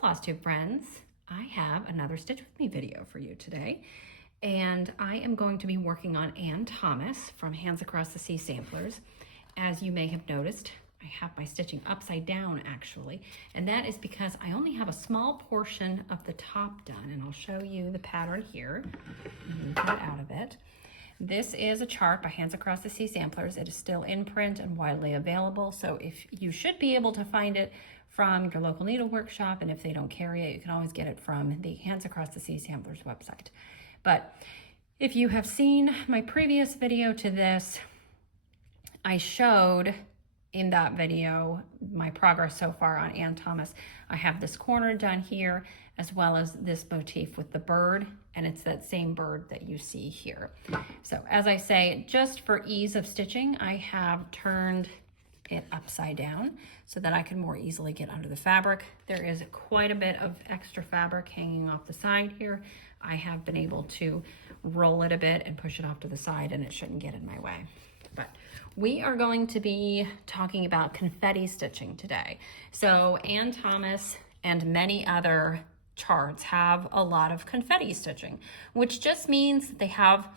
Flosstube Friends. I have another Stitch With Me video for you today, and I am going to be working on Ann Thomas from Hands Across the Sea Samplers. As you may have noticed, I have my stitching upside down actually, and that is because I only have a small portion of the top done, and I'll show you the pattern here. Move that out of it. This is a chart by Hands Across the Sea Samplers. It is still in print and widely available, so if you should be able to find it from your local needle workshop, and if they don't carry it, you can always get it from the Hands Across the Sea Samplers website. But if you have seen my previous video to this, I showed in that video my progress so far on Ann Thomas. I have this corner done here, as well as this motif with the bird, and it's that same bird that you see here. So as I say, just for ease of stitching, I have turned it upside down so that I can more easily get under the fabric. There is quite a bit of extra fabric hanging off the side here. I have been able to roll it a bit and push it off to the side, and it shouldn't get in my way. But we are going to be talking about confetti stitching today. So Ann Thomas and many other charts have a lot of confetti stitching, which just means that they have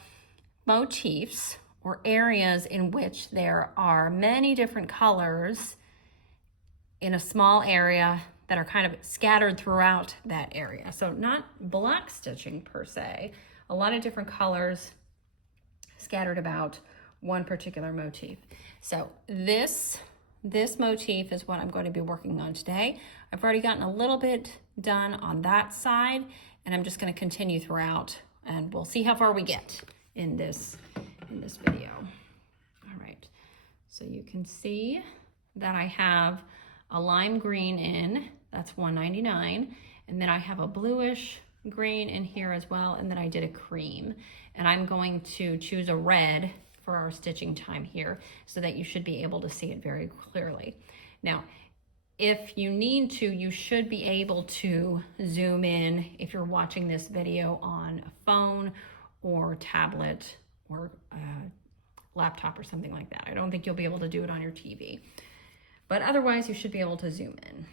motifs or areas in which there are many different colors in a small area that are kind of scattered throughout that area. So not block stitching per se, a lot of different colors scattered about one particular motif. So this motif is what I'm going to be working on today. I've already gotten a little bit done on that side, and I'm just going to continue throughout, and we'll see how far we get in this video. All right, so you can see that I have a lime green in, that's $1.99, and then I have a bluish green in here as well, and then I did a cream, and I'm going to choose a red for our stitching time here so that you should be able to see it very clearly. Now, if you need to, you should be able to zoom in if you're watching this video on a phone or tablet or laptop or something like that. I don't think you'll be able to do it on your TV, but otherwise you should be able to zoom in.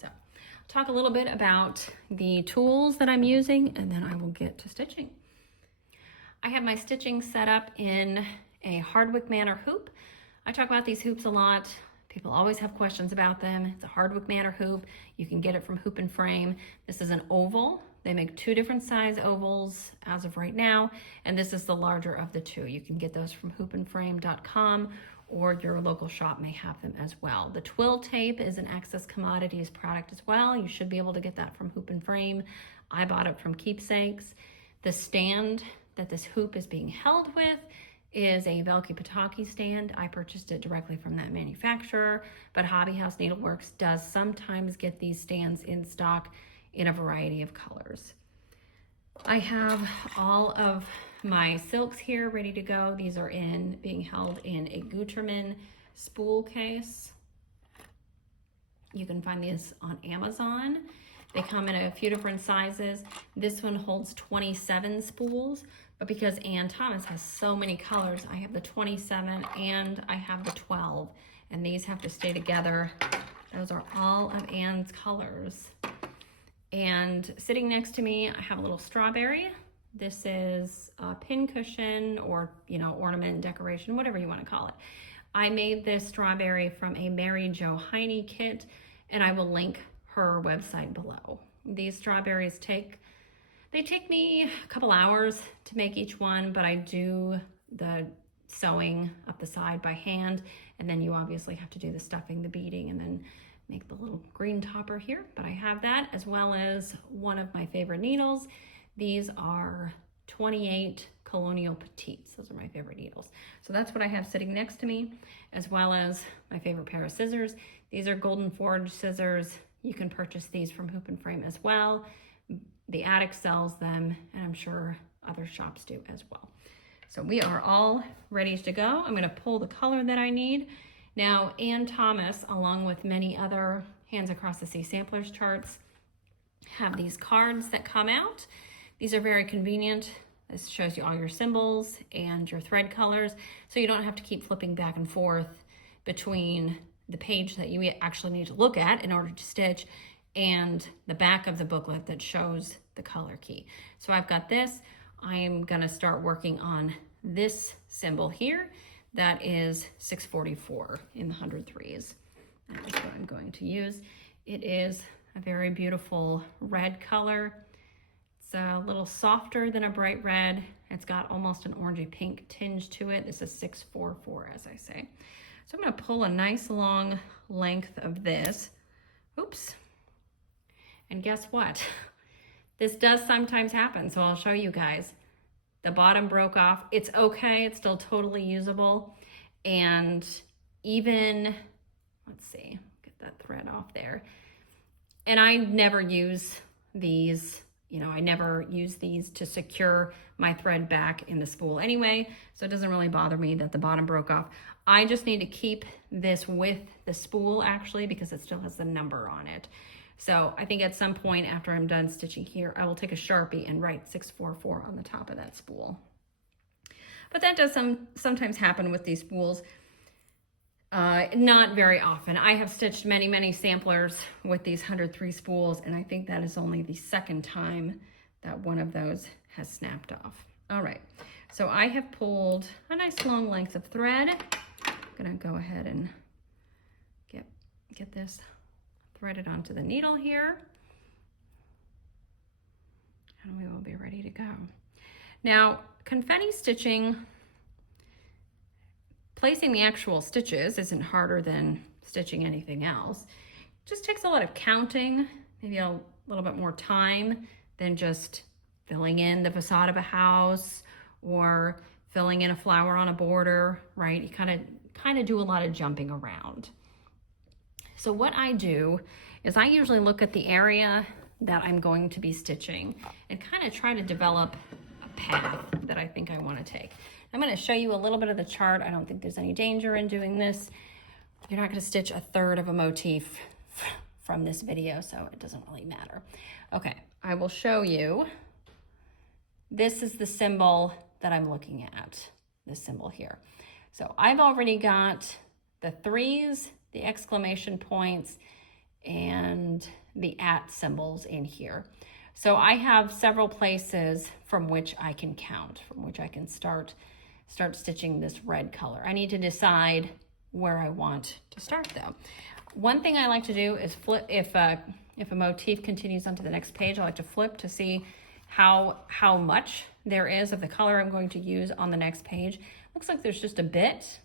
So I'll talk a little bit about the tools that I'm using, and then I will get to stitching. I have my stitching set up in a Hardwicke Manor hoop. I talk about these hoops a lot. People always have questions about them. It's a Hardwicke Manor hoop. You can get it from Hoop and Frame. This is an oval. They make two different size ovals as of right now, and this is the larger of the two. You can get those from hoopandframe.com, or your local shop may have them as well. The Twill tape is an Access Commodities product as well. You should be able to get that from Hoop and Frame. I bought it from Keepsakes. The stand that this hoop is being held with is a Velki Pataki stand. I purchased it directly from that manufacturer, but Hobby House Needleworks does sometimes get these stands in stock in a variety of colors. I have all of my silks here ready to go. These are being held in a Gutermann spool case. You can find these on Amazon. They come in a few different sizes. This one holds 27 spools, but because Ann Thomas has so many colors, I have the 27 and I have the 12, and these have to stay together. Those are all of Ann's colors. And sitting next to me, I have a little strawberry. This is a pin cushion, or ornament, decoration, whatever you want to call it. I made this strawberry from a Mary Jo Heine kit, and I will link her website below. These strawberries take me a couple hours to make each one, but I do the sewing up the side by hand, and then you obviously have to do the stuffing, the beading, and then make the little green topper here. But I have that, as well as one of my favorite needles. These are 28 Colonial Petites. Those are my favorite needles. So that's what I have sitting next to me, as well as my favorite pair of scissors. These are Golden Forge scissors. You can purchase these from Hoop and Frame as well. The Attic sells them, and I'm sure other shops do as well. So we are all ready to go. I'm going to pull the color that I need. Now, Ann Thomas, along with many other Hands Across the Sea Samplers charts, have these cards that come out. These are very convenient. This shows you all your symbols and your thread colors, so you don't have to keep flipping back and forth between the page that you actually need to look at in order to stitch and the back of the booklet that shows the color key. So I've got this. I am gonna start working on this symbol here. That is 644 in the 103s. That is what I'm going to use. It is a very beautiful red color. It's a little softer than a bright red. It's got almost an orangey pink tinge to it. This is 644, as I say. So I'm gonna pull a nice long length of this. Oops. And guess what? This does sometimes happen, so I'll show you guys. The bottom broke off. It's okay, it's still totally usable. And even, let's see, get that thread off there. And I never use these, I never use these to secure my thread back in the spool anyway, so it doesn't really bother me that the bottom broke off. I just need to keep this with the spool actually because it still has the number on it. So I think at some point after I'm done stitching here, I will take a Sharpie and write 644 on the top of that spool. But that does sometimes happen with these spools. Not very often. I have stitched many, many samplers with these 103 spools, and I think that is only the second time that one of those has snapped off. All right, so I have pulled a nice long length of thread. I'm gonna go ahead and get this threaded onto the needle here, and we will be ready to go. Now, confetti stitching, placing the actual stitches isn't harder than stitching anything else. It just takes a lot of counting, maybe a little bit more time than just filling in the facade of a house or filling in a flower on a border, right? You kind of do a lot of jumping around. So what I do is I usually look at the area that I'm going to be stitching and kind of try to develop a path that I think I want to take. I'm going to show you a little bit of the chart. I don't think there's any danger in doing this. You're not going to stitch a third of a motif from this video, so it doesn't really matter. Okay, I will show you. This is the symbol that I'm looking at, this symbol here. So I've already got the 3s, the exclamation points, and the @ symbols in here. So I have several places from which I can count, from which I can start stitching this red color. I need to decide where I want to start though. One thing I like to do is flip, if a motif continues onto the next page, I like to flip to see how much there is of the color I'm going to use on the next page. Looks like there's just a bit,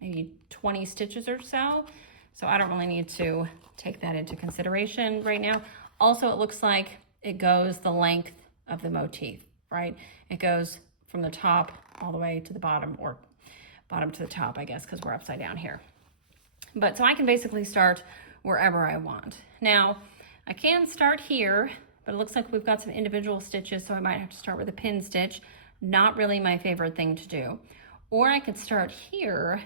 maybe 20 stitches or so. So I don't really need to take that into consideration right now. Also, it looks like it goes the length of the motif, right? It goes from the top all the way to the bottom, or bottom to the top, I guess, because we're upside down here. But so I can basically start wherever I want. Now, I can start here, but it looks like we've got some individual stitches, so I might have to start with a pin stitch. Not really my favorite thing to do. Or I could start here,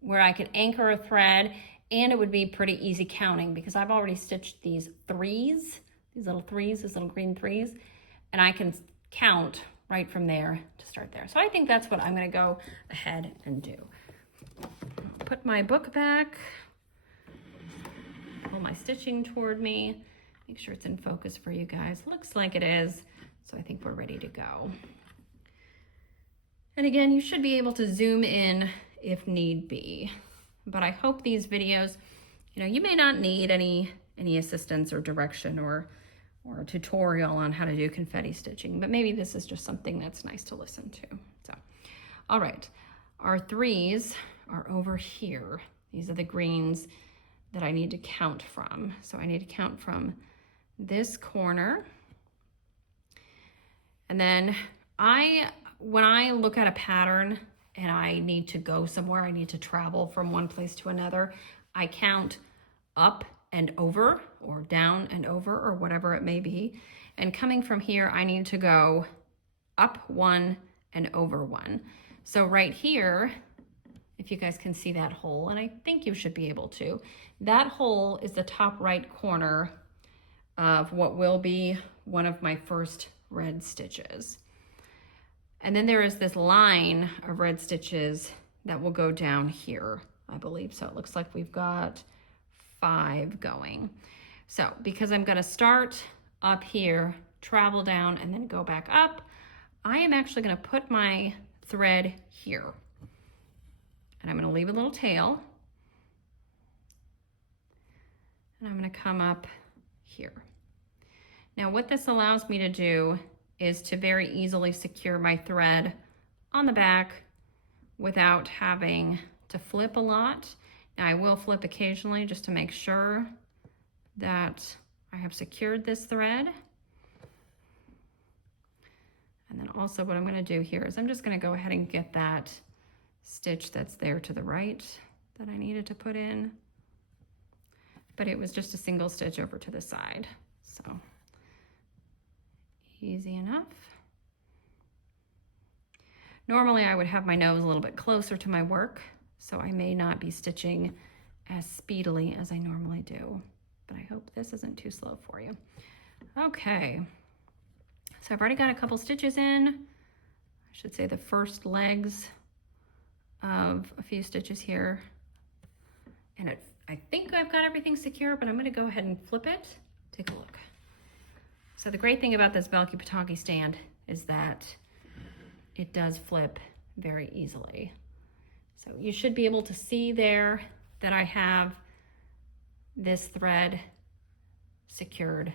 where I could anchor a thread, and it would be pretty easy counting because I've already stitched these 3s, these little 3s, these little green 3s, and I can count right from there to start there. So I think that's what I'm gonna go ahead and do. Put my book back, pull my stitching toward me, make sure it's in focus for you guys. Looks like it is, so I think we're ready to go. And again, you should be able to zoom in if need be. But I hope these videos, you may not need any assistance or direction or a tutorial on how to do confetti stitching, but maybe this is just something that's nice to listen to. So, all right, our 3s are over here. These are the greens that I need to count from. So I need to count from this corner. And then when I look at a pattern and I need to go somewhere, I need to travel from one place to another, I count up and over, or down and over, or whatever it may be. And coming from here, I need to go up 1 and over 1. So right here, if you guys can see that hole, and I think you should be able to, that hole is the top right corner of what will be one of my first red stitches. And then there is this line of red stitches that will go down here, I believe. So it looks like we've got 5 going. So because I'm gonna start up here, travel down, and then go back up, I am actually gonna put my thread here. And I'm gonna leave a little tail. And I'm gonna come up here. Now what this allows me to do is to very easily secure my thread on the back without having to flip a lot. Now I will flip occasionally just to make sure that I have secured this thread. And then also what I'm going to do here is I'm just going to go ahead and get that stitch that's there to the right that I needed to put in. But it was just a single stitch over to the side. So easy enough. Normally I would have my nose a little bit closer to my work, so I may not be stitching as speedily as I normally do, but I hope this isn't too slow for you. Okay, so I've already got a couple stitches in. I should say the first legs of a few stitches here. And I think I've got everything secure, but I'm gonna go ahead and flip it. Take a look. So the great thing about this Belky Pataki stand is that it does flip very easily. So you should be able to see there that I have this thread secured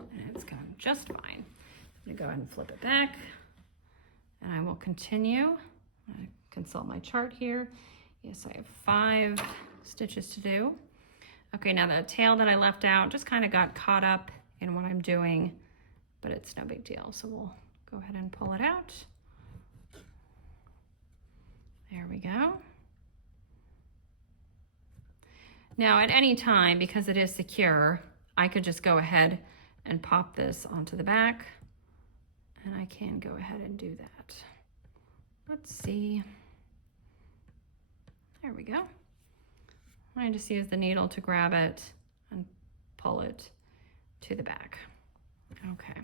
and it's going just fine. I'm gonna go ahead and flip it back and I will continue. I consult my chart here. Yes, I have 5 stitches to do. Okay, now the tail that I left out just kind of got caught up in what I'm doing, but it's no big deal. So we'll go ahead and pull it out. There we go. Now at any time, because it is secure, I could just go ahead and pop this onto the back, and I can go ahead and do that. Let's see. There we go. I just use the needle to grab it and pull it to the back. Okay,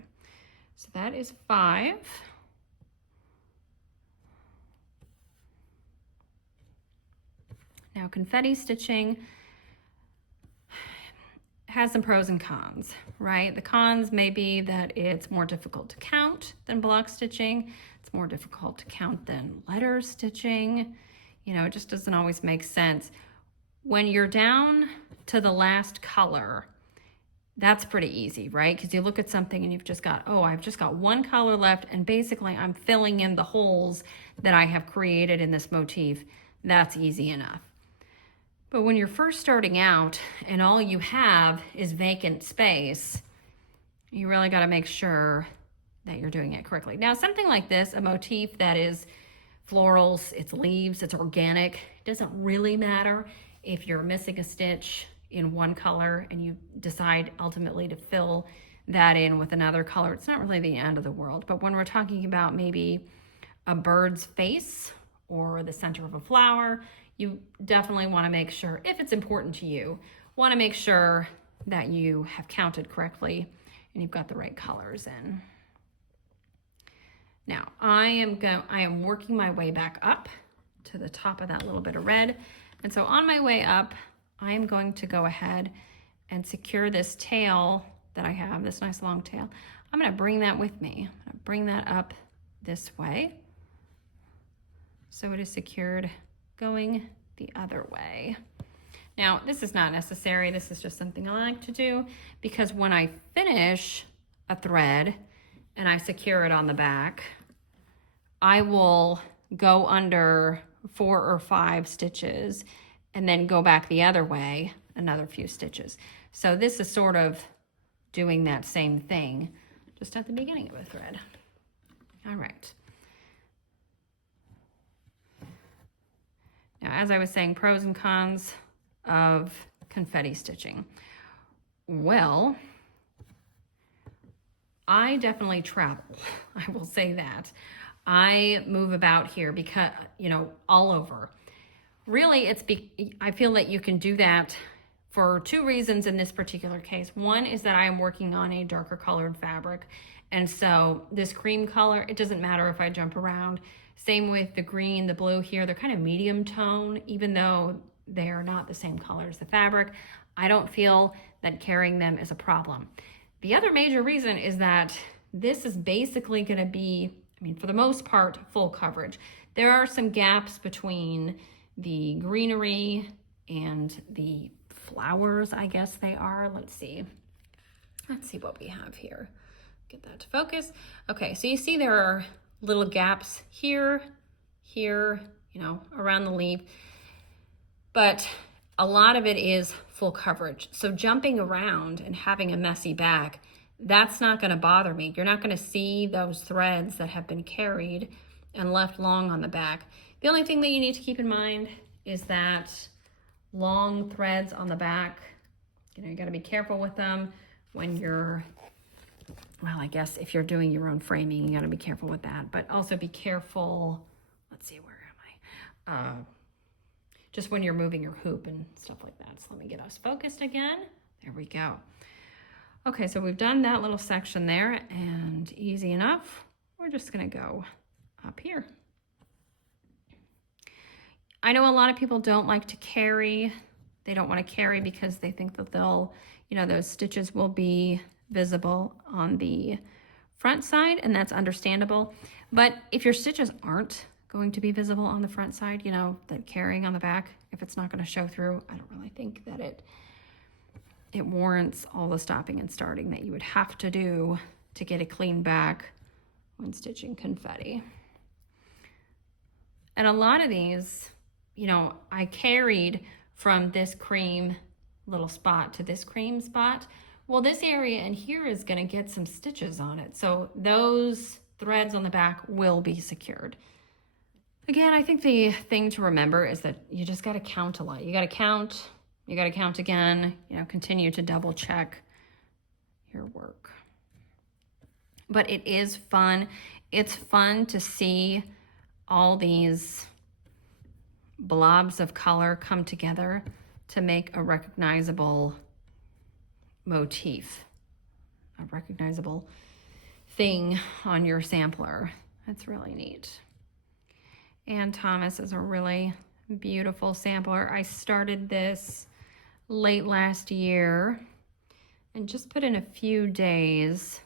so that is 5. Now confetti stitching has some pros and cons, right? The cons may be that it's more difficult to count than block stitching. It's more difficult to count than letter stitching. You know, it just doesn't always make sense. When you're down to the last color, that's pretty easy, right? Because you look at something and you've just got, oh, I've just got one color left, and basically I'm filling in the holes that I have created in this motif. That's easy enough. But when you're first starting out and all you have is vacant space, you really got to make sure that you're doing it correctly. Now, something like this, a motif that is florals, it's leaves, it's organic, it doesn't really matter if you're missing a stitch in one color and you decide ultimately to fill that in with another color. It's not really the end of the world. But when we're talking about maybe a bird's face or the center of a flower, you definitely want to make sure, if it's important to you, want to make sure that you have counted correctly and you've got the right colors in. Now, I am working my way back up to the top of that little bit of red. And so on my way up, I am going to go ahead and secure this tail that I have, this nice long tail. I'm going to bring that with me. I'm going to bring that up this way, so it is secured going the other way. Now, this is not necessary. This is just something I like to do, because when I finish a thread and I secure it on the back, I will go under 4 or 5 stitches and then go back the other way another few stitches. So this is sort of doing that same thing just at the beginning of a thread. All right. Now, as I was saying, pros and cons of confetti stitching. Well, I definitely travel. I will say that. I move about here because, you know, all over. Really, I feel that you can do that for 2 reasons in this particular case. One is that I am working on a darker colored fabric. And so this cream color, it doesn't matter if I jump around. Same with the green, the blue here. They're kind of medium tone, even though they are not the same color as the fabric. I don't feel that carrying them is a problem. The other major reason is that this is basically going to be, I mean, for the most part, full coverage. There are some gaps between the greenery and the flowers, I guess they are. Let's see what we have here. Get that to focus. Okay, so you see there are little gaps here, you know, around the leaf, but a lot of it is full coverage. So jumping around and having a messy back, that's not going to bother me. You're not going to see those threads that have been carried and left long on the back. The only thing that you need to keep in mind is that long threads on the back, you know, you got to be careful with them when you're, well, I guess if you're doing your own framing, you got to be careful with that, but also be careful. Let's see, where am I? Just when you're moving your hoop and stuff like that. So let me get us focused again. There we go. Okay, so we've done that little section there, and easy enough. We're just gonna go up here. I know a lot of people don't like to carry. They don't want to carry because they think that they'll, you know, those stitches will be visible on the front side, and that's understandable. But if your stitches aren't going to be visible on the front side, you know, the carrying on the back, if it's not going to show through, I don't really think that it warrants all the stopping and starting that you would have to do to get a clean back when stitching confetti. And a lot of these, you know, I carried from this cream little spot to this cream spot. Well, this area in here is going to get some stitches on it. So those threads on the back will be secured. Again, I think the thing to remember is that you just got to count a lot. You got to count again, you know, continue to double check your work. But it is fun. It's fun to see all these blobs of color come together to make a recognizable motif, a recognizable thing on your sampler. That's really neat. And Thomas is a really beautiful sampler. I started this late last year and just put in a few days,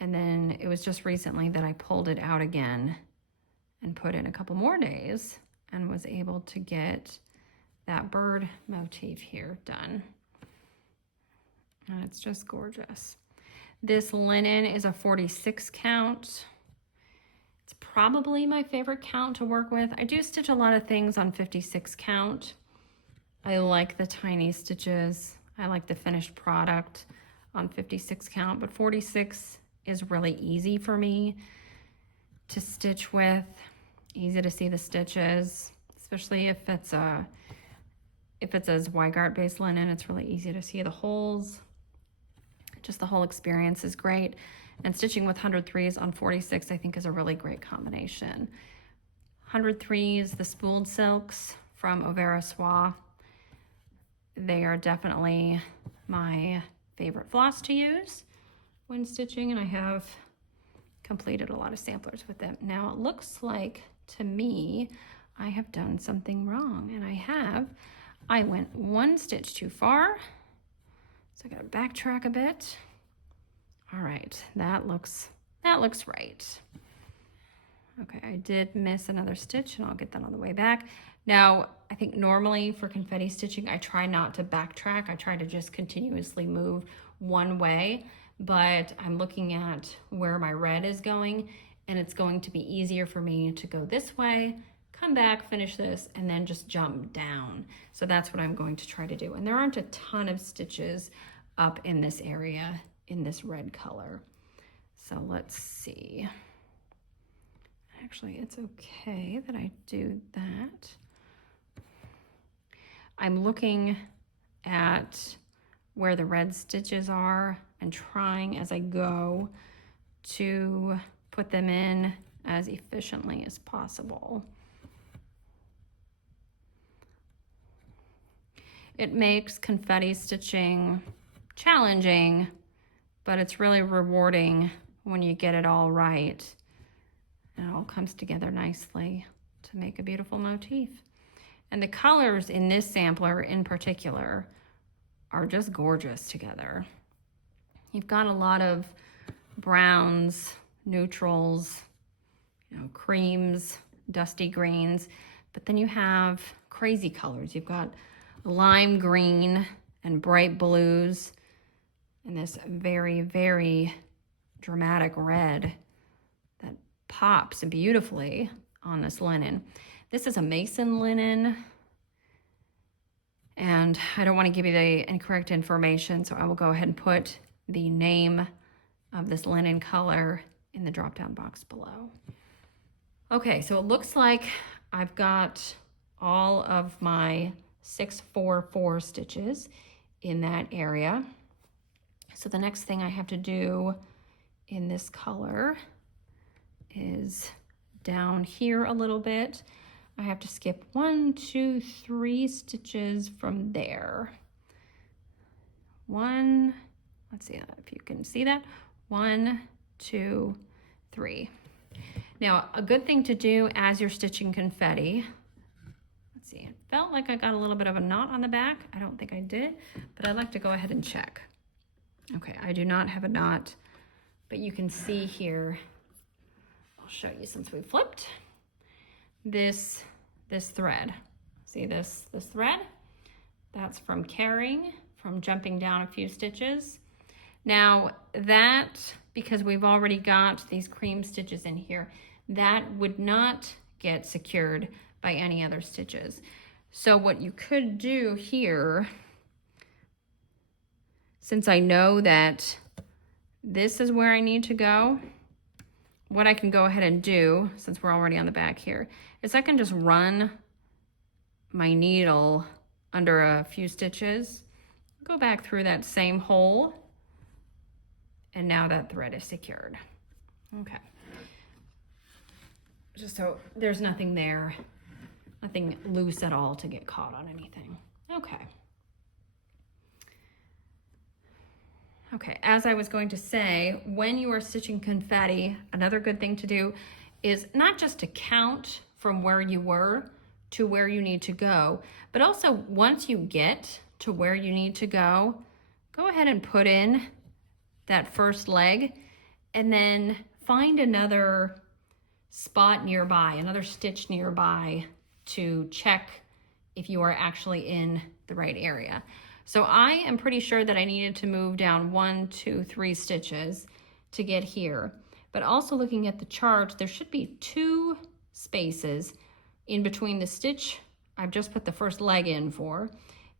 and then it was just recently that I pulled it out again and put in a couple more days and was able to get that bird motif here done. And it's just gorgeous. This linen is a 46 count. It's probably my favorite count to work with. I do stitch a lot of things on 56 count. I like the tiny stitches. I like the finished product on 56 count, but 46 is really easy for me to stitch with. Easy to see the stitches, especially if it's a Zweigart based linen. It's really easy to see the holes. Just the whole experience is great. And stitching with 103s on 46, I think, is a really great combination. 103s, the spooled silks from Overa Soie. They are definitely my favorite floss to use when stitching, and I have completed a lot of samplers with them. Now it looks like to me I have done something wrong, and I went one stitch too far, so I gotta backtrack a bit. All right, that looks right. Okay, I did miss another stitch, and I'll get that on the way back. Now, I think normally for confetti stitching, I try not to backtrack. I try to just continuously move one way, but I'm looking at where my red is going, and it's going to be easier for me to go this way, come back, finish this, and then just jump down. So that's what I'm going to try to do. And there aren't a ton of stitches up in this area in this red color. So let's see. Actually, it's okay that I do that. I'm looking at where the red stitches are and trying as I go to put them in as efficiently as possible. It makes confetti stitching challenging, but it's really rewarding when you get it all right. And it all comes together nicely to make a beautiful motif. And the colors in this sampler in particular are just gorgeous together. You've got a lot of browns, neutrals, you know, creams, dusty greens, but then you have crazy colors. You've got lime green and bright blues and this very, very dramatic red that pops beautifully on this linen. This is a Mason linen, and I don't want to give you the incorrect information, so I will go ahead and put the name of this linen color in the drop-down box below. Okay, so it looks like I've got all of my 644 stitches in that area. So the next thing I have to do in this color is down here a little bit. I have to skip 1, 2, 3 stitches from there. Let's see if you can see that. 1, 2, 3. Now, a good thing to do as you're stitching confetti, let's see, it felt like I got a little bit of a knot on the back. I don't think I did, but I'd like to go ahead and check. Okay, I do not have a knot, but you can see here, I'll show you since we flipped, this thread. See this thread? That's from carrying, from jumping down a few stitches. Now that, because we've already got these cream stitches in here, that would not get secured by any other stitches. So what you could do here, since I know that this is where I need to go, what I can go ahead and do, since we're already on the back here, is I can just run my needle under a few stitches, go back through that same hole, and now that thread is secured. Okay. Just so there's nothing there, nothing loose at all to get caught on anything. Okay. Okay, as I was going to say, when you are stitching confetti, another good thing to do is not just to count from where you were to where you need to go, but also once you get to where you need to go ahead and put in that first leg and then find another spot nearby, another stitch nearby to check if you are actually in the right area. So I am pretty sure that I needed to move down 1, 2, 3 stitches to get here. But also looking at the chart, there should be 2 spaces in between the stitch I've just put the first leg in for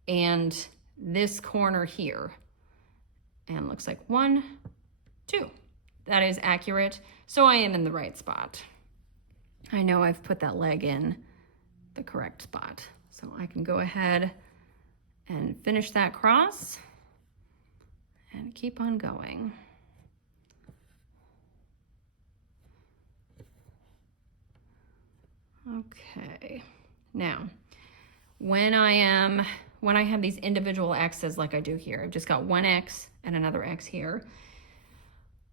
and this corner here. And looks like 1, 2. That is accurate. So I am in the right spot. I know I've put that leg in the correct spot. So I can go ahead and finish that cross and keep on going. Okay, now when I have these individual X's like I do here, I've just got one X and another X here.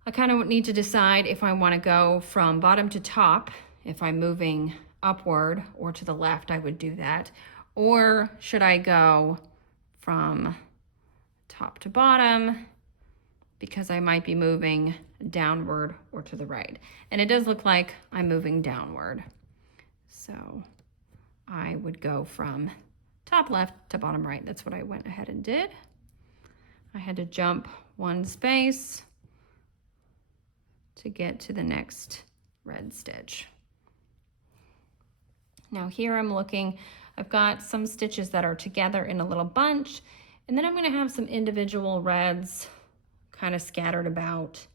I kind of need to decide if I want to go from bottom to top, if I'm moving upward or to the left, I would do that. Or should I go from top to bottom because I might be moving downward or to the right. And it does look like I'm moving downward. So I would go from top left to bottom right. That's what I went ahead and did. I had to jump 1 space to get to the next red stitch. Now here I'm looking, I've got some stitches that are together in a little bunch, and then I'm going to have some individual reds kind of scattered about.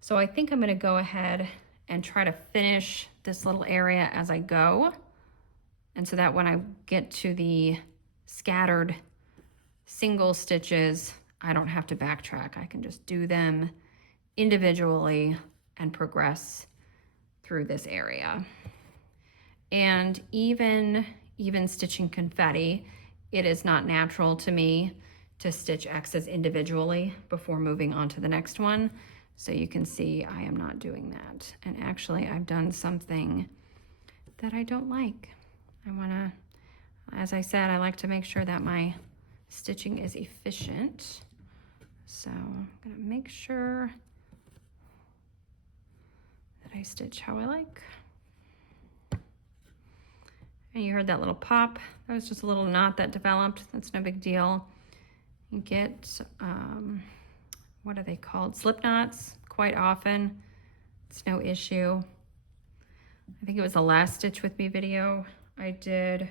So I think I'm going to go ahead and try to finish this little area as I go. And so that when I get to the scattered single stitches, I don't have to backtrack. I can just do them individually and progress through this area. And even stitching confetti, it is not natural to me to stitch X's individually before moving on to the next one. So you can see I am not doing that. And actually I've done something that I don't like. I wanna, as I said, I like to make sure that my stitching is efficient. So I'm gonna make sure that I stitch how I like. And you heard that little pop. That was just a little knot that developed. That's no big deal. You get, what are they called? Slip knots quite often. It's no issue. I think it was the last Stitch With Me video I did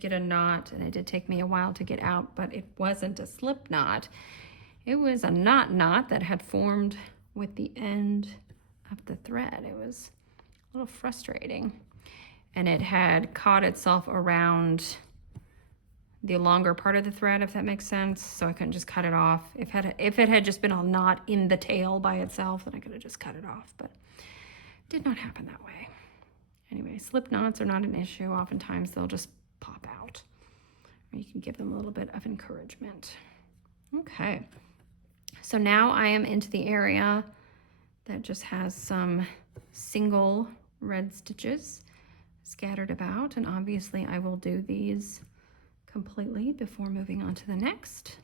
get a knot, and it did take me a while to get out, but it wasn't a slip knot. It was a knot that had formed with the end of the thread. It was a little frustrating. And it had caught itself around the longer part of the thread, if that makes sense. So I couldn't just cut it off. If it had just been a knot in the tail by itself, then I could have just cut it off, but it did not happen that way. Anyway, slip knots are not an issue. Oftentimes they'll just pop out. Or you can give them a little bit of encouragement. Okay, so now I am into the area that just has some single red stitches scattered about, and obviously I will do these completely before moving on to the next.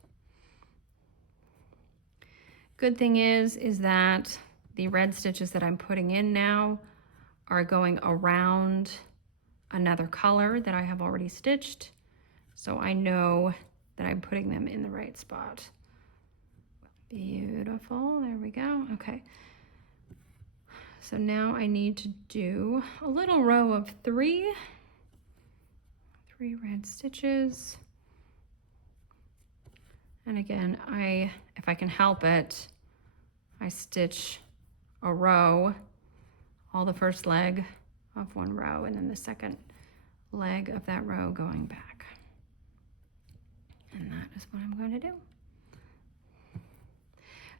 Good thing is that the red stitches that I'm putting in now are going around another color that I have already stitched, so I know that I'm putting them in the right spot. Beautiful, there we go. Okay, so now I need to do a little row of three red stitches. And again, if I can help it, I stitch a row, all the first leg of one row, and then the second leg of that row going back. And that is what I'm going to do.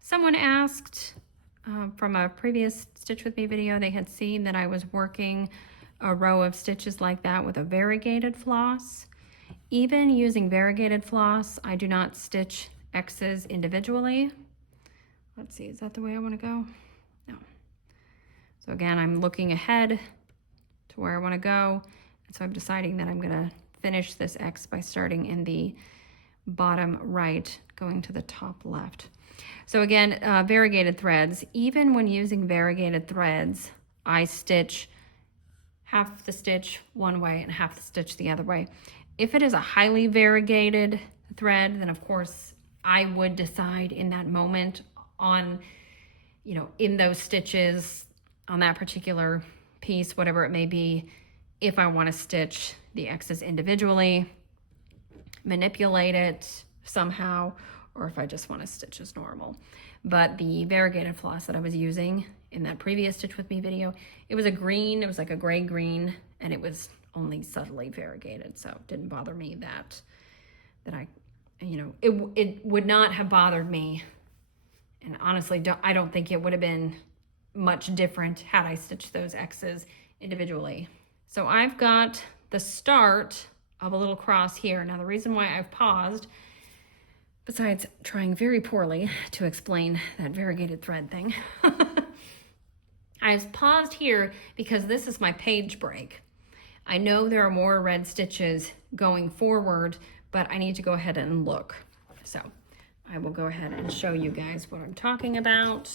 Someone asked from a previous Stitch With Me video, they had seen that I was working a row of stitches like that with a variegated floss. Even using variegated floss, I do not stitch X's individually. Let's see, is that the way I want to go? No. So again, I'm looking ahead to where I want to go. And so I'm deciding that I'm going to finish this X by starting in the bottom right, going to the top left. So again, variegated threads. Even when using variegated threads, I stitch half the stitch one way and half the stitch the other way. If it is a highly variegated thread, then of course I would decide in that moment on, you know, in those stitches on that particular piece, whatever it may be, if I want to stitch the X's individually, manipulate it somehow, or if I just want to stitch as normal. But the variegated floss that I was using in that previous Stitch With Me video, it was a green, it was like a gray green, and it was only subtly variegated, so it didn't bother me that I, you know, it would not have bothered me, and honestly, I don't think it would have been much different had I stitched those X's individually. So I've got the start of a little cross here. Now the reason why I've paused, besides trying very poorly to explain that variegated thread thing, I've paused here because this is my page break. I know there are more red stitches going forward, but I need to go ahead and look. So I will go ahead and show you guys what I'm talking about.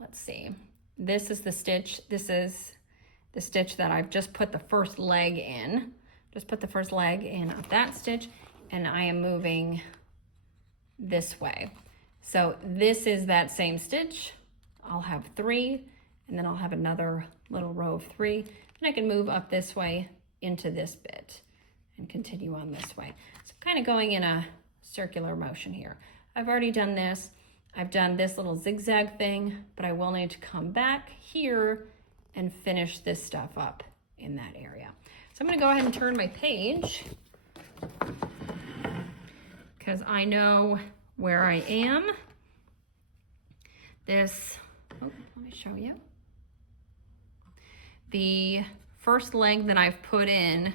Let's see. This is the stitch. This is the stitch that I've just put the first leg in. Just put the first leg in of that stitch, and I am moving this way. So this is that same stitch. I'll have three, and then I'll have another little row of three, and I can move up this way into this bit and continue on this way. So I'm kind of going in a circular motion here. I've already done this. I've done this little zigzag thing, but I will need to come back here and finish this stuff up in that area. So I'm going to go ahead and turn my page because I know where I am. Let me show you. The first leg that I've put in,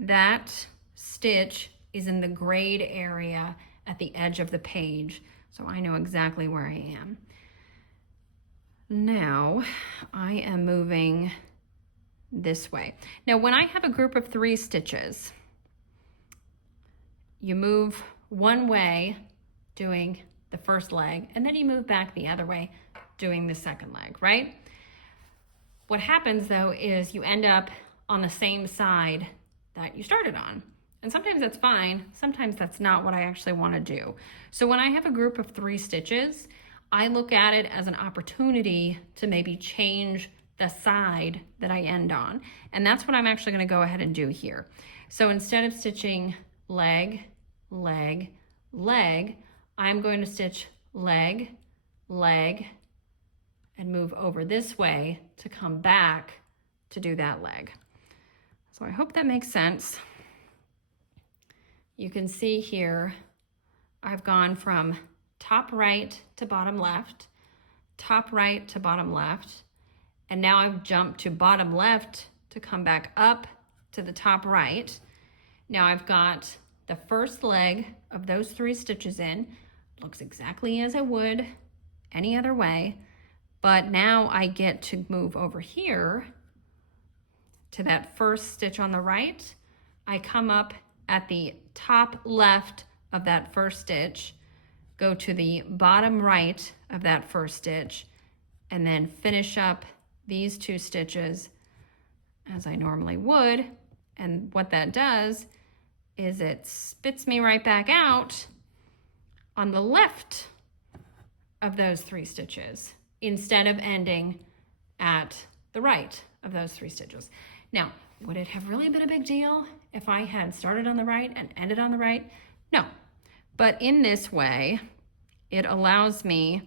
that stitch is in the grayed area at the edge of the page, so I know exactly where I am. Now I am moving this way. Now when I have a group of 3 stitches, you move one way doing the first leg, and then you move back the other way doing the second leg, right? What happens though is you end up on the same side that you started on. And sometimes that's fine, sometimes that's not what I actually want to do. So when I have a group of 3 stitches, I look at it as an opportunity to maybe change the side that I end on. And that's what I'm actually going to go ahead and do here. So instead of stitching leg, leg, leg, I'm going to stitch leg, leg, and move over this way to come back to do that leg. So I hope that makes sense. You can see here, I've gone from top right to bottom left, top right to bottom left, and now I've jumped to bottom left to come back up to the top right. Now I've got the first leg of those 3 stitches in. Looks exactly as it would any other way, but now I get to move over here to that first stitch on the right. I come up at the top left of that first stitch, go to the bottom right of that first stitch, and then finish up these 2 stitches as I normally would. And what that does is it spits me right back out on the left of those 3 stitches instead of ending at the right of those 3 stitches. Now, would it have really been a big deal if I had started on the right and ended on the right? No, but in this way, it allows me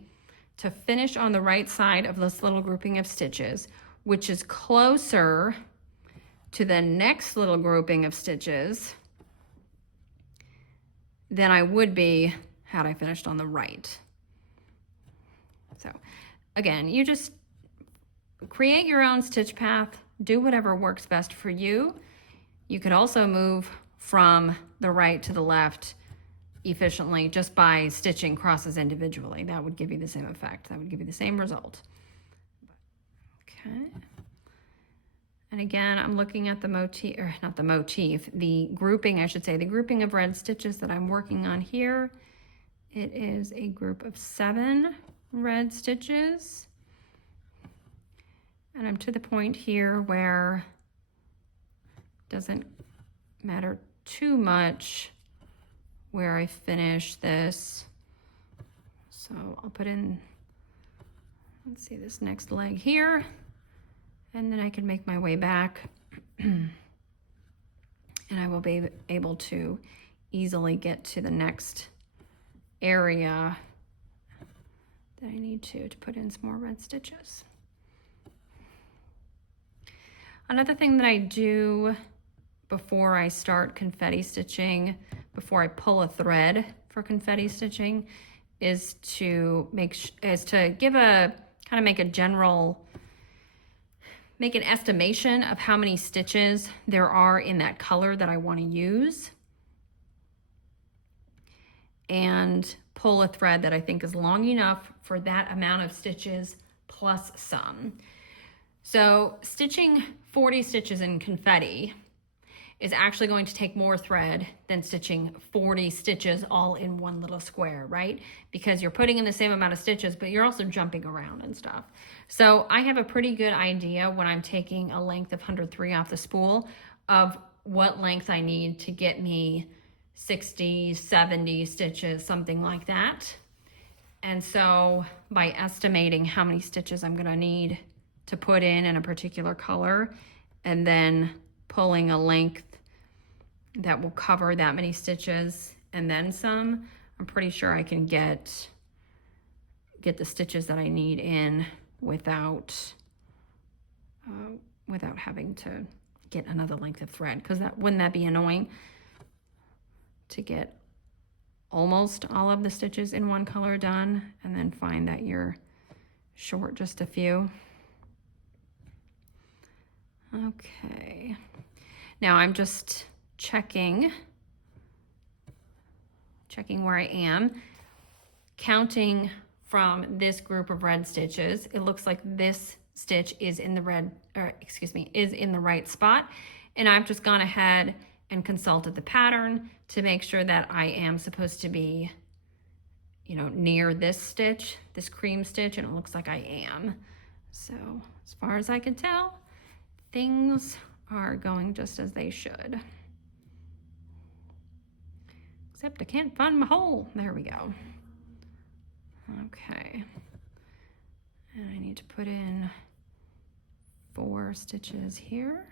to finish on the right side of this little grouping of stitches, which is closer to the next little grouping of stitches than I would be had I finished on the right. So again, you just create your own stitch path, do whatever works best for you. You could also move from the right to the left efficiently just by stitching crosses individually. That would give you the same effect. That would give you the same result. Okay. And again, I'm looking at the motif, or not the motif, the grouping, I should say, the grouping of red stitches that I'm working on here. It is a group of 7 red stitches. And I'm to the point here where it doesn't matter too much where I finish this. So I'll put in, let's see, this next leg here, and then I can make my way back and I will be able to easily get to the next area that I need to put in some more red stitches. Another thing that I do before I start confetti stitching, before I pull a thread for confetti stitching, is to make an estimation of how many stitches there are in that color that I want to use, and pull a thread that I think is long enough for that amount of stitches plus some. So stitching 40 stitches in confetti is actually going to take more thread than stitching 40 stitches all in one little square, right? Because you're putting in the same amount of stitches, but you're also jumping around and stuff. So I have a pretty good idea when I'm taking a length of 103 off the spool of what length I need to get me 60, 70 stitches, something like that. And so by estimating how many stitches I'm gonna need to put in a particular color, and then pulling a length that will cover that many stitches and then some, I'm pretty sure I can get the stitches that I need in without having to get another length of thread, because wouldn't that be annoying to get almost all of the stitches in one color done and then find that you're short just a few. Okay, now I'm just checking where I am, counting from this group of red stitches. It looks like this stitch is in the right spot, and I've just gone ahead and consulted the pattern to make sure that I am supposed to be, you know, near this stitch, this cream stitch, and it looks like I am. So as far as I can tell, things are going just as they should. Except I can't find my hole. There we go. Okay. And I need to put in 4 stitches here.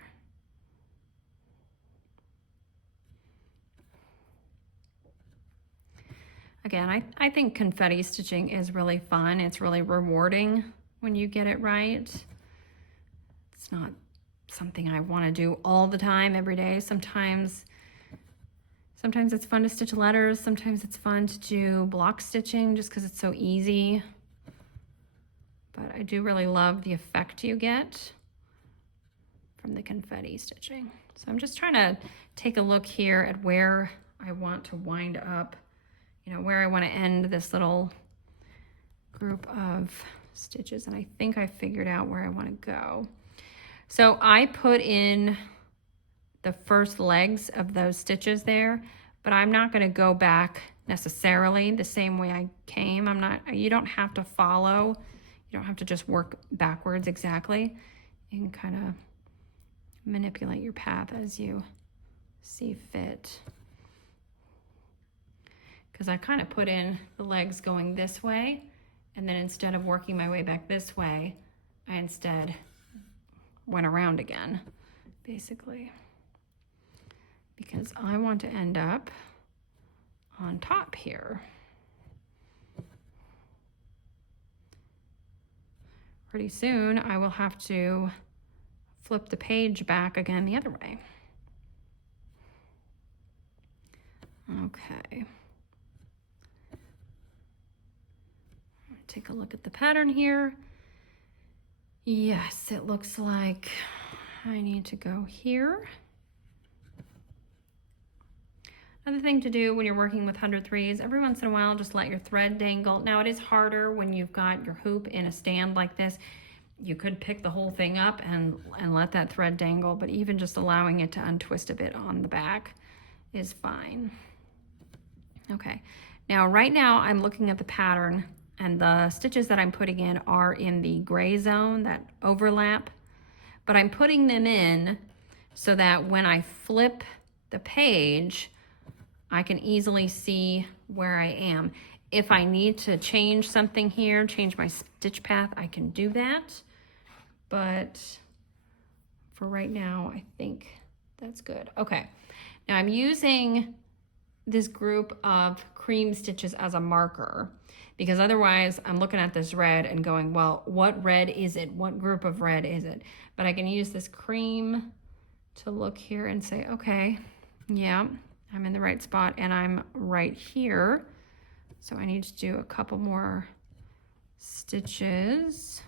Again, I think confetti stitching is really fun. It's really rewarding when you get it right. It's not something I want to do all the time, every day. Sometimes it's fun to stitch letters. Sometimes it's fun to do block stitching just because it's so easy. But I do really love the effect you get from the confetti stitching. So I'm just trying to take a look here at where I want to wind up, you know, where I want to end this little group of stitches. And I think I figured out where I want to go. So I put in the first legs of those stitches there, but I'm not going to go back necessarily the same way I came. You don't have to follow, you don't have to just work backwards exactly. You can kind of manipulate your path as you see fit. Because I kind of put in the legs going this way, and then instead of working my way back this way, I instead went around again, basically. Because I want to end up on top here. Pretty soon I will have to flip the page back again the other way. Okay. Take a look at the pattern here. Yes, it looks like I need to go here. Another thing to do when you're working with 103s, every once in a while, just let your thread dangle. Now it is harder when you've got your hoop in a stand like this. You could pick the whole thing up and let that thread dangle, but even just allowing it to untwist a bit on the back is fine. Okay, now right now I'm looking at the pattern, and the stitches that I'm putting in are in the gray zone, that overlap, but I'm putting them in so that when I flip the page, I can easily see where I am. If I need to change something here, change my stitch path, I can do that. But for right now, I think that's good. Okay, now I'm using this group of cream stitches as a marker, because otherwise I'm looking at this red and going, well, what red is it? What group of red is it? But I can use this cream to look here and say, okay, yeah, I'm in the right spot and I'm right here. So I need to do a couple more stitches.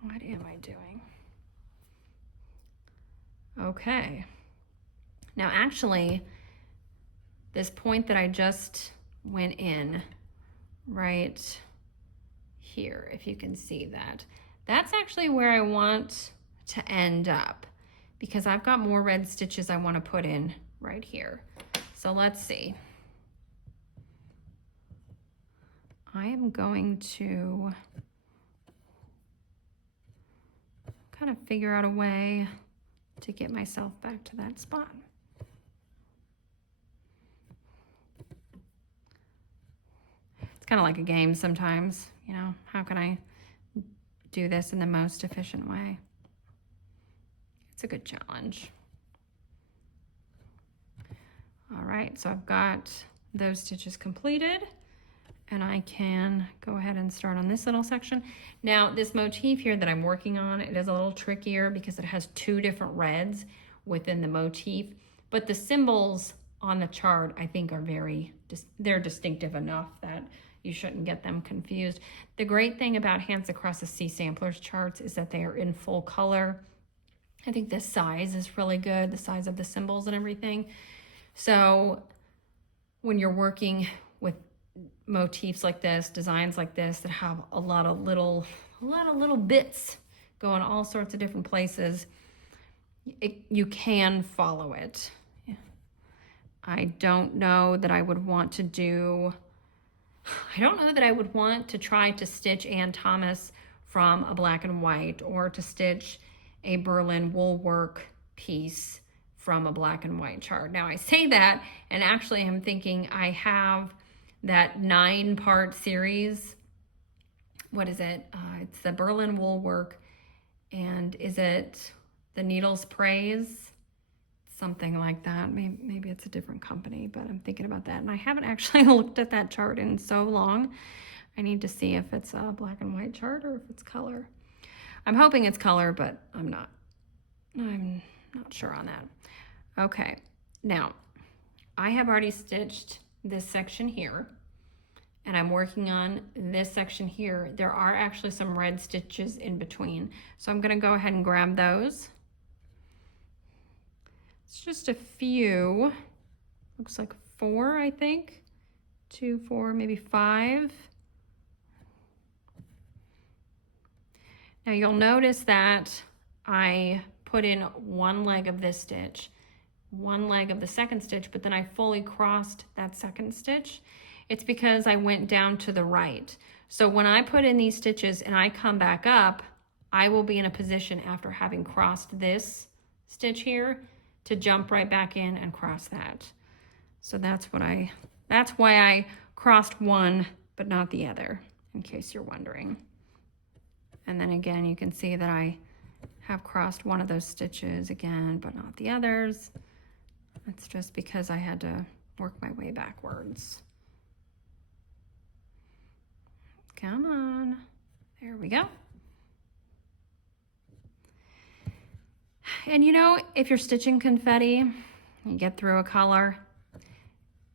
What am I doing? Okay. Now actually, this point that I just went in right here, if you can see that, that's actually where I want to end up, because I've got more red stitches I want to put in right here. So let's see. I am going to kind of figure out a way to get myself back to that spot. It's kind of like a game sometimes, you know, how can I do this in the most efficient way? It's a good challenge. All right, so I've got those stitches completed, and I can go ahead and start on this little section. Now, this motif here that I'm working on, it is a little trickier because it has 2 different reds within the motif, but the symbols on the chart, I think, are they're distinctive enough that you shouldn't get them confused. The great thing about Hands Across the Sea Samplers charts is that they are in full color. I think the size is really good, the size of the symbols and everything. So when you're working with motifs like this, designs like this that have a lot of little bits go in all sorts of different places. You can follow it. I don't know that I would want to try to stitch Ann Thomas from a black and white, or to stitch a Berlin wool work piece from a black and white chart. Now I say that, and actually I'm thinking I have that 9-part series. What is it? It's the Berlin wool work, and is it the Needles Praise? Something like that. Maybe it's a different company, but I'm thinking about that. And I haven't actually looked at that chart in so long. I need to see if it's a black and white chart or if it's color. I'm hoping it's color, but I'm not sure on that. Okay, now I have already stitched this section here, and I'm working on this section here. There are actually some red stitches in between, so I'm going to go ahead and grab those. It's just a few, looks like 4, I think. 2, 4, maybe 5. Now you'll notice that I put in one leg of this stitch, one leg of the second stitch, but then I fully crossed that second stitch. It's because I went down to the right. So when I put in these stitches and I come back up, I will be in a position after having crossed this stitch here to jump right back in and cross that. So that's why I crossed one but not the other, in case you're wondering. And then again, you can see that I have crossed one of those stitches again, but not the others. It's just because I had to work my way backwards. Come on, there we go. And you know, if you're stitching confetti, you get through a color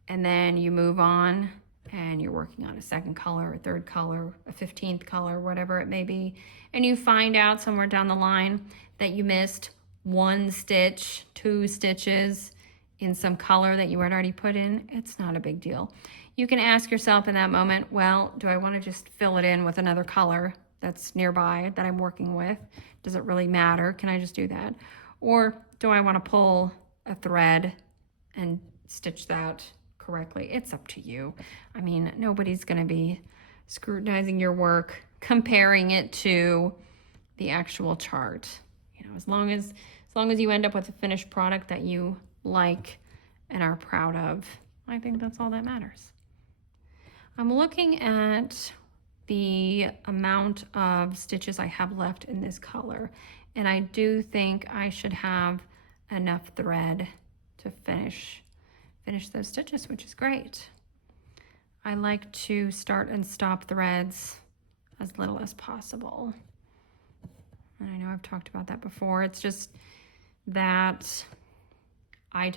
and then you move on and you're working on a second color, a third color, a 15th color, whatever it may be, and you find out somewhere down the line that you missed 1 stitch, 2 stitches in some color that you had already put in, it's not a big deal. You can ask yourself in that moment, well, do I want to just fill it in with another color that's nearby that I'm working with? Does it really matter? Can I just do that? Or do I want to pull a thread and stitch that correctly? It's up to you. I mean, nobody's going to be scrutinizing your work, comparing it to the actual chart. You know, as long as you end up with a finished product that you like and are proud of, I think that's all that matters. I'm looking at the amount of stitches I have left in this color, and I do think I should have enough thread to finish those stitches, which is great. I like to start and stop threads as little as possible. And I know I've talked about that before. It's just that I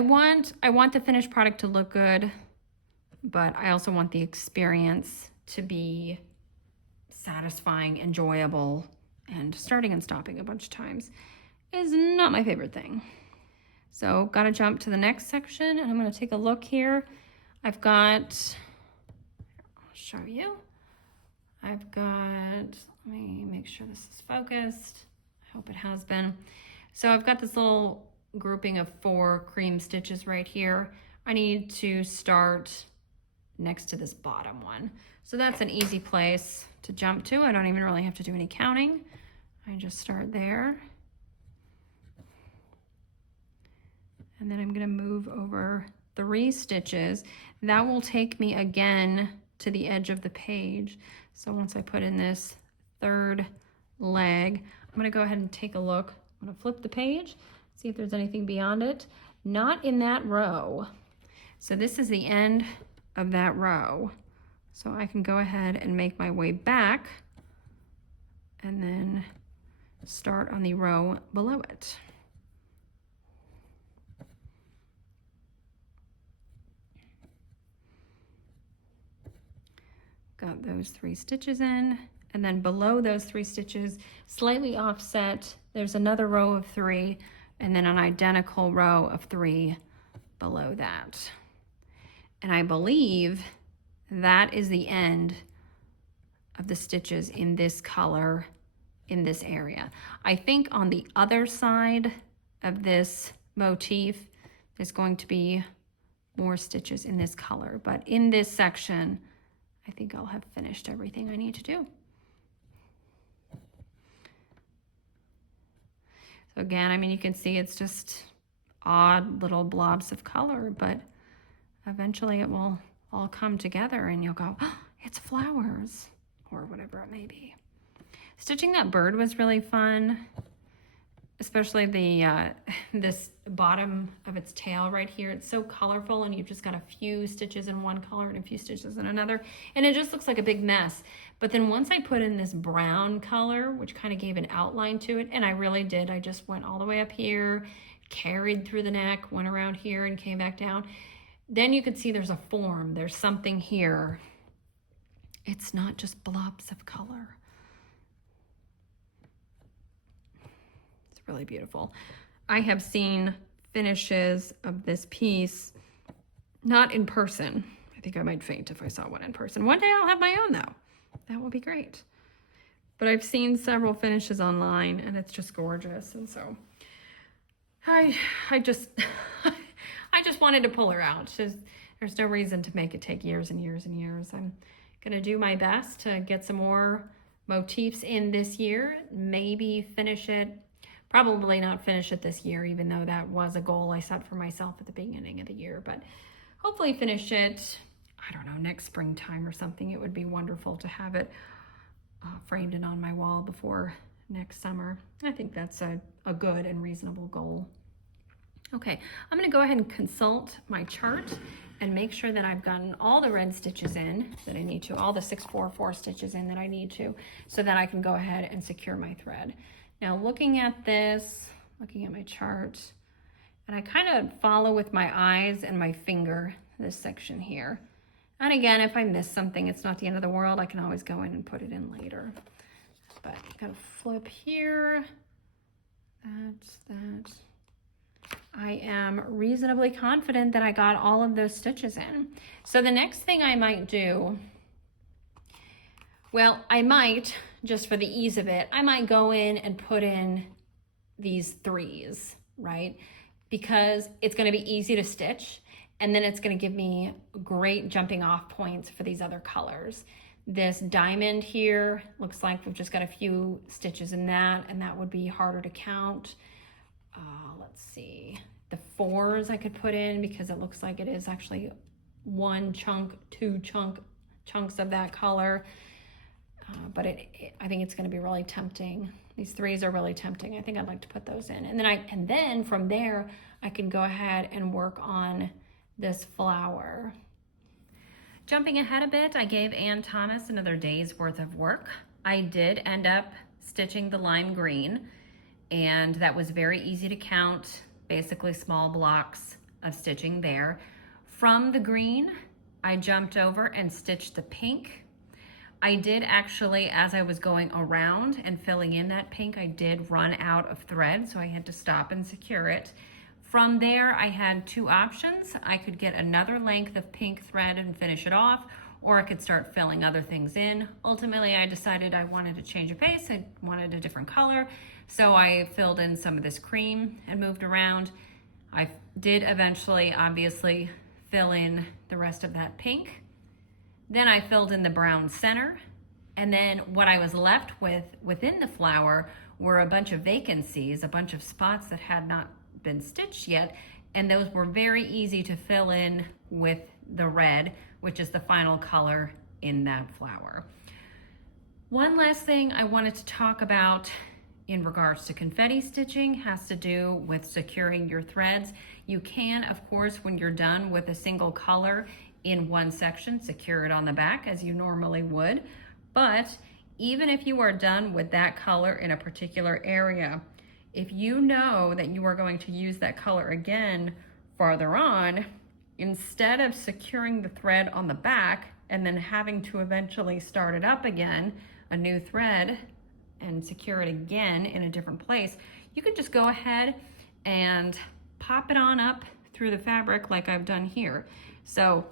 want the finished product to look good, but I also want the experience to be satisfying, enjoyable, and starting and stopping a bunch of times is not my favorite thing. So gotta jump to the next section, and I'm gonna take a look here. I'll show you. Let me make sure this is focused. I hope it has been. So I've got this little grouping of 4 cream stitches right here. I need to start next to this bottom one. So that's an easy place to jump to. I don't even really have to do any counting. I just start there. And then I'm gonna move over 3 stitches. That will take me again to the edge of the page. So once I put in this 3rd leg, I'm gonna go ahead and take a look. I'm gonna flip the page, see if there's anything beyond it. Not in that row. So this is the end of that row. So I can go ahead and make my way back and then start on the row below it. Got those 3 stitches in, and then below those 3 stitches, slightly offset, there's another row of 3, and then an identical row of 3 below that. And I believe that is the end of the stitches in this color in this area. I think on the other side of this motif, there's going to be more stitches in this color, but in this section, I think I'll have finished everything I need to do. So again, I mean, you can see it's just odd little blobs of color, but eventually it will all come together and you'll go, oh, it's flowers, or whatever it may be. Stitching that bird was really fun, especially the this bottom of its tail right here. It's so colorful, and you've just got a few stitches in one color and a few stitches in another, and it just looks like a big mess. But then once I put in this brown color, which kind of gave an outline to it, and I really did, I just went all the way up here, carried through the neck, went around here and came back down. Then you could see there's a form, there's something here. It's not just blobs of color. Really beautiful. I have seen finishes of this piece, not in person. I think I might faint if I saw one in person. One day I'll have my own though. That will be great. But I've seen several finishes online and it's just gorgeous. And so I just I just wanted to pull her out. There's no reason to make it take years and years and years. I'm gonna do my best to get some more motifs in this year, maybe finish it. Probably not finish it this year, even though that was a goal I set for myself at the beginning of the year, but hopefully finish it, I don't know, next springtime or something. It would be wonderful to have it framed and on my wall before next summer. I think that's a good and reasonable goal. Okay, I'm gonna go ahead and consult my chart and make sure that I've gotten all the red stitches in that I need to, all the 644 stitches in that I need to, so that I can go ahead and secure my thread. Now looking at this, looking at my chart, and I kind of follow with my eyes and my finger this section here. And again, if I miss something, it's not the end of the world. I can always go in and put it in later. But I'm gonna flip here, that. I am reasonably confident that I got all of those stitches in. So the next thing I might do, well, I might, just for the ease of it, I might go in and put in these 3s, right? Because it's gonna be easy to stitch, and then it's gonna give me great jumping off points for these other colors. This diamond here looks like we've just got a few stitches in that, and that would be harder to count. Let's see, the 4s I could put in because it looks like it is actually one chunk, two chunks of that color. But I think it's going to be really tempting. These 3s are really tempting. I think I'd like to put those in. And then from there, I can go ahead and work on this flower. Jumping ahead a bit, I gave Ann Thomas another day's worth of work. I did end up stitching the lime green, and that was very easy to count, basically small blocks of stitching there. From the green, I jumped over and stitched the pink. I did actually, as I was going around and filling in that pink, I did run out of thread, so I had to stop and secure it. From there, I had 2 options. I could get another length of pink thread and finish it off, or I could start filling other things in. Ultimately, I decided I wanted to change a pace. I wanted a different color, so I filled in some of this cream and moved around. I did eventually, obviously, fill in the rest of that pink. Then I filled in the brown center, and then what I was left with within the flower were a bunch of vacancies, a bunch of spots that had not been stitched yet, and those were very easy to fill in with the red, which is the final color in that flower. One last thing I wanted to talk about in regards to confetti stitching has to do with securing your threads. You can, of course, when you're done with a single color in one section, secure it on the back as you normally would. But even if you are done with that color in a particular area, if you know that you are going to use that color again farther on, instead of securing the thread on the back and then having to eventually start it up again, a new thread, and secure it again in a different place, you could just go ahead and pop it on up through the fabric like I've done here. So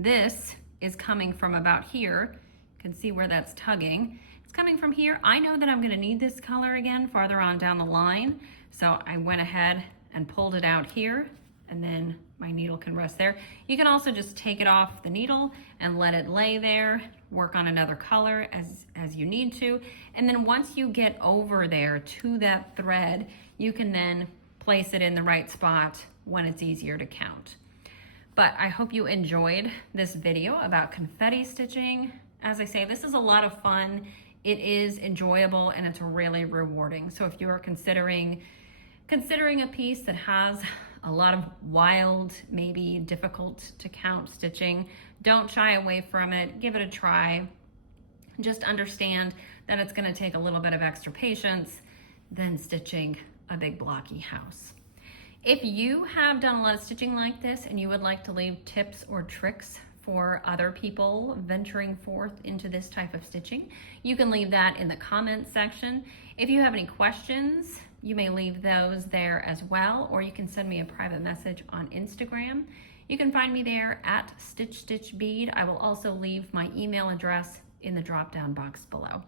this is coming from about here, can see where that's tugging. It's coming from here. I know that I'm gonna need this color again farther on down the line, so I went ahead and pulled it out here, and then my needle can rest there. You can also just take it off the needle and let it lay there, work on another color as you need to. And then once you get over there to that thread, you can then place it in the right spot when it's easier to count. But I hope you enjoyed this video about confetti stitching. As I say, this is a lot of fun. It is enjoyable and it's really rewarding. So if you are considering a piece that has a lot of wild, maybe difficult to count stitching, don't shy away from it. Give it a try. Just understand that it's going to take a little bit of extra patience than stitching a big blocky house. If you have done a lot of stitching like this and you would like to leave tips or tricks for other people venturing forth into this type of stitching, you can leave that in the comments section. If you have any questions, you may leave those there as well, or you can send me a private message on Instagram. You can find me there at Stitch Stitch Bead. I will also leave my email address in the drop-down box below.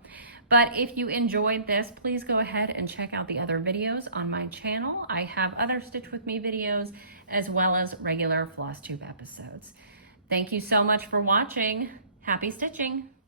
But if you enjoyed this, please go ahead and check out the other videos on my channel. I have other Stitch With Me videos as well as regular Flosstube episodes. Thank you so much for watching. Happy stitching!